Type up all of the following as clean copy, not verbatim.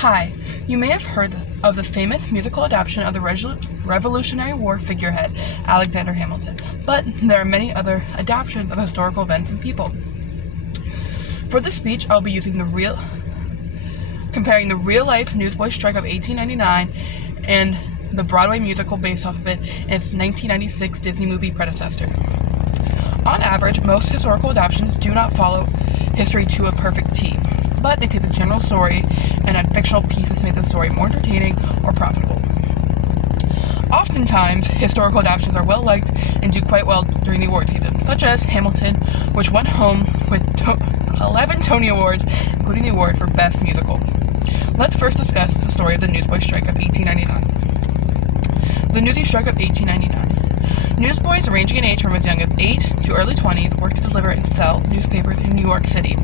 Hi, you may have heard of the famous musical adaptation of the Revolutionary War figurehead, Alexander Hamilton, but there are many other adaptations of historical events and people. For this speech, I'll be using comparing the real-life newsboy strike of 1899 and the Broadway musical based off of it and its 1996 Disney movie predecessor. On average, most historical adaptations do not follow history to a perfect T, but they take the general story and add fictional pieces to make the story more entertaining or profitable. Oftentimes, historical adaptations are well liked and do quite well during the award season, such as Hamilton, which went home with 11 Tony Awards, including the award for Best Musical. Let's first discuss the story of the newsboy strike of 1899. The Newsies strike of 1899. Newsboys ranging in age from as young as 8 to early 20s worked to deliver and sell newspapers in New York City.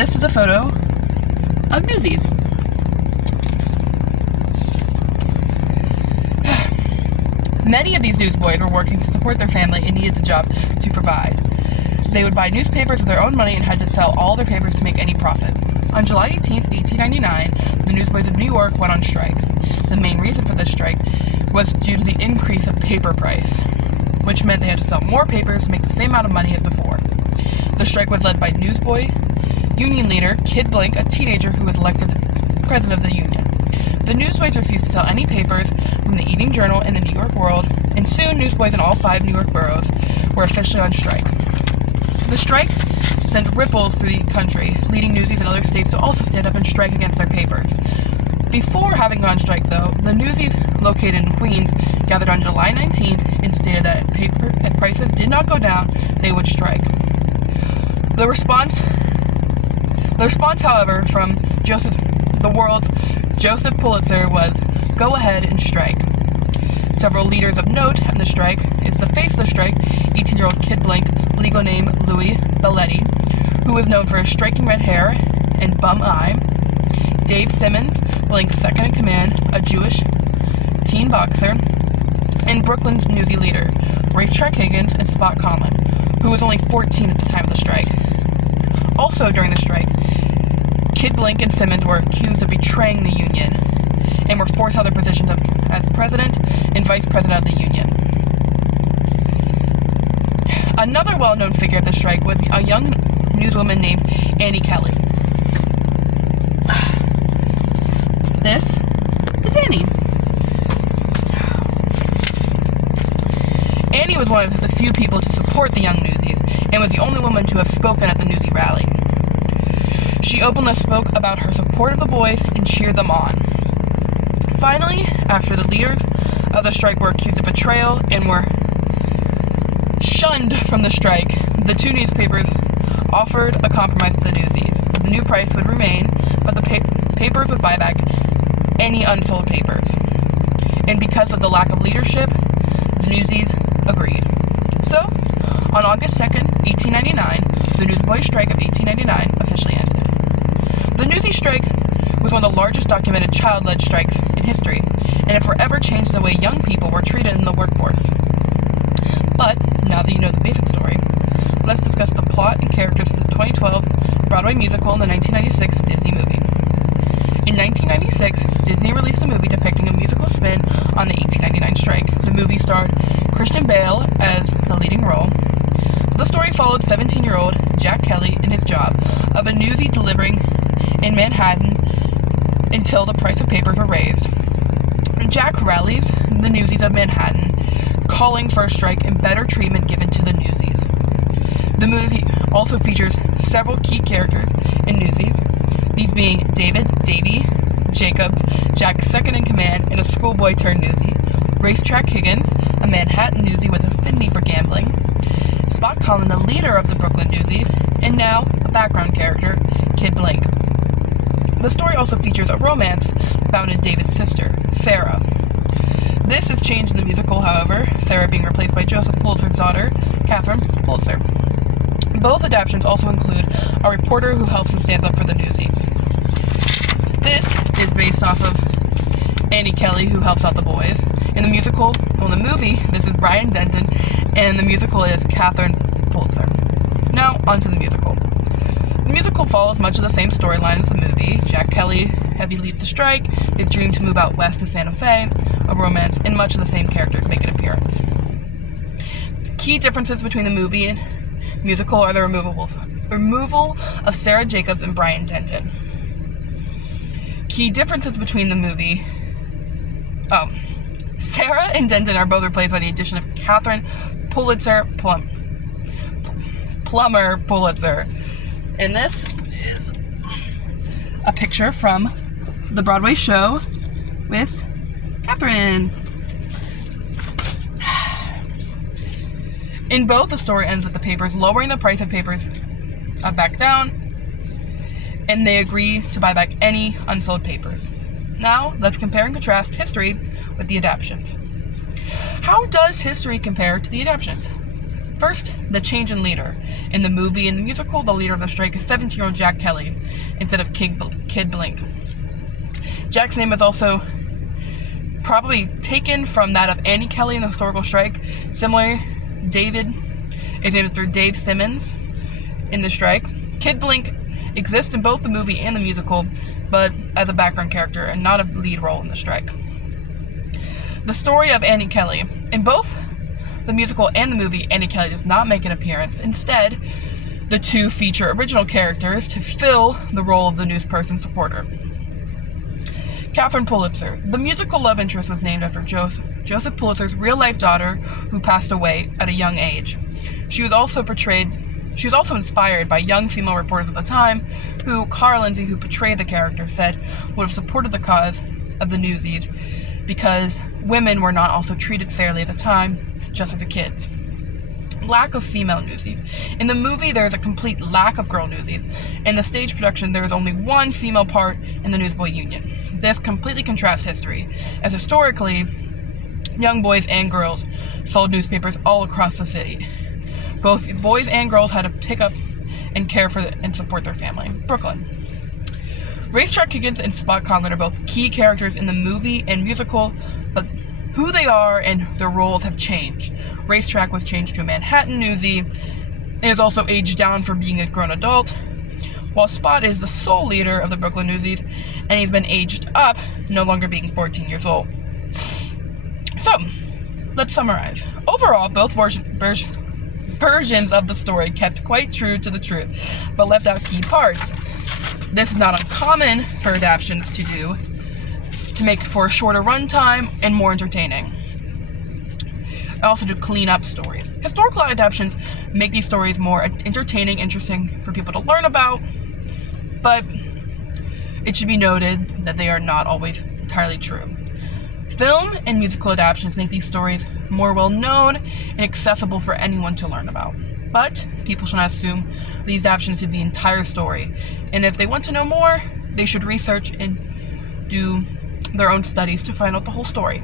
This is a photo of Newsies. Many of these newsboys were working to support their family and needed the job to provide. They would buy newspapers with their own money and had to sell all their papers to make any profit. On July 18, 1899, the newsboys of New York went on strike. The main reason for this strike was due to the increase of paper price, which meant they had to sell more papers to make the same amount of money as before. The strike was led by newsboy union leader Kid Blink, a teenager who was elected president of the union. The newsboys refused to sell any papers from the Evening Journal and the New York World, and soon newsboys in all 5 New York boroughs were officially on strike. The strike sent ripples through the country, leading Newsies in other states to also stand up and strike against their papers. Before having gone on strike, though, the Newsies, located in Queens, gathered on July 19th and stated that if prices did not go down, they would strike. The response, however, from the world's Joseph Pulitzer was, "Go ahead and strike." Several leaders of note in the strike is the face of the strike, 18-year-old Kid Blink, legal name Louis Belletti, who was known for his striking red hair and bum eye; Dave Simmons, Blink's second in command, a Jewish teen boxer; and Brooklyn's Newsy leaders, Racetrack Higgins and Spot Conlon, who was only 14 at the time of the strike. Also during the strike, Kid Blink and Simmons were accused of betraying the union and were forced out of their positions as president and vice president of the union. Another well-known figure at the strike was a young newswoman named Annie Kelly. This is Annie. Annie was one of the few people to support the young Newsies and was the only woman to have spoken at the Newsy rally. She openly spoke about her support of the boys and cheered them on. Finally, after the leaders of the strike were accused of betrayal and were shunned from the strike, the 2 newspapers offered a compromise to the Newsies. The new price would remain, but the papers would buy back any unsold papers. And because of the lack of leadership, the Newsies agreed. So, on August 2nd, 1899, the newsboy strike of 1899 officially ended. The Newsies strike was one of the largest documented child-led strikes in history, and it forever changed the way young people were treated in the workforce. But, now that you know the basic story, let's discuss the plot and characters of the 2012 Broadway musical and the 1996 Disney movie. In 1996, Disney released a movie depicting a musical spin on the 1899 strike. The movie starred Christian Bale as the leading role. The story followed 17-year-old Jack Kelly in his job of a newsie delivering in Manhattan until the price of papers were raised. Jack rallies the Newsies of Manhattan, calling for a strike and better treatment given to the Newsies. The movie also features several key characters in Newsies, these being David Davy Jacobs, Jack's second in command and a schoolboy turned newsie; Racetrack Higgins, a Manhattan newsie with an affinity for gambling; Spot Conlon, the leader of the Brooklyn Newsies; and now a background character, Kid Blink. The story also features a romance found in David's sister, Sarah. This is changed in the musical, however, Sarah being replaced by Joseph Pulitzer's daughter, Catherine Pulitzer. Both adaptations also include a reporter who helps and stands up for the Newsies. This is based off of Annie Kelly, who helps out the boys. In the movie, this is Brian Denton, and the musical is Catherine Pulitzer. Now, onto the musical. The musical follows much of the same storyline as the movie. Jack Kelly, as he leads the strike, his dream to move out west to Santa Fe, a romance, and much of the same characters make an appearance. Key differences between the movie and musical are the removal of Sarah Jacobs and Brian Denton. Key differences between the movie... Sarah and Denton are both replaced by the addition of Catherine Plummer Pulitzer. And this is a picture from the Broadway show with Catherine. In both, the story ends with the papers lowering the price of papers back down, and they agree to buy back any unsold papers. Now, let's compare and contrast history with the adaptations. How does history compare to the adaptations? First, the change in leader. In the movie and the musical, the leader of the strike is 17-year-old Jack Kelly instead of Kid Blink. Jack's name is also probably taken from that of Annie Kelly in the historical strike. Similarly, David is named after Dave Simmons in the strike. Kid Blink exists in both the movie and the musical, but as a background character and not a lead role in the strike. The story of Annie Kelly. In both the musical and the movie, Annie Kelly does not make an appearance. Instead, the two feature original characters to fill the role of the newsperson supporter. Catherine Pulitzer. The musical love interest was named after Joseph Pulitzer's real-life daughter, who passed away at a young age. She was also inspired by young female reporters at the time, who Carl Lindsay, who portrayed the character, said would have supported the cause of the Newsies because women were not also treated fairly at the time, just as the kids. Lack of female Newsies. In the movie, there is a complete lack of girl Newsies. In the stage production, there is only one female part in the Newsboy Union. This completely contrasts history, as historically, young boys and girls sold newspapers all across the city. Both boys and girls had to pick up and care for and support their family. Brooklyn. Racetrack Higgins and Spot Conlon are both key characters in the movie and musical, but who they are and their roles have changed. Racetrack was changed to a Manhattan newsie and is also aged down from being a grown adult, while Spot is the sole leader of the Brooklyn Newsies, and he's been aged up, no longer being 14 years old. So, let's summarize. Overall, both versions of the story kept quite true to the truth, but left out key parts. This is not uncommon for adaptations to do, to make for a shorter runtime and more entertaining. Also to clean up stories. Historical adaptations make these stories more entertaining, interesting for people to learn about, but it should be noted that they are not always entirely true. Film and musical adaptations make these stories more well-known and accessible for anyone to learn about. But people should not assume these adaptations of the entire story, and if they want to know more, they should research and do their own studies to find out the whole story.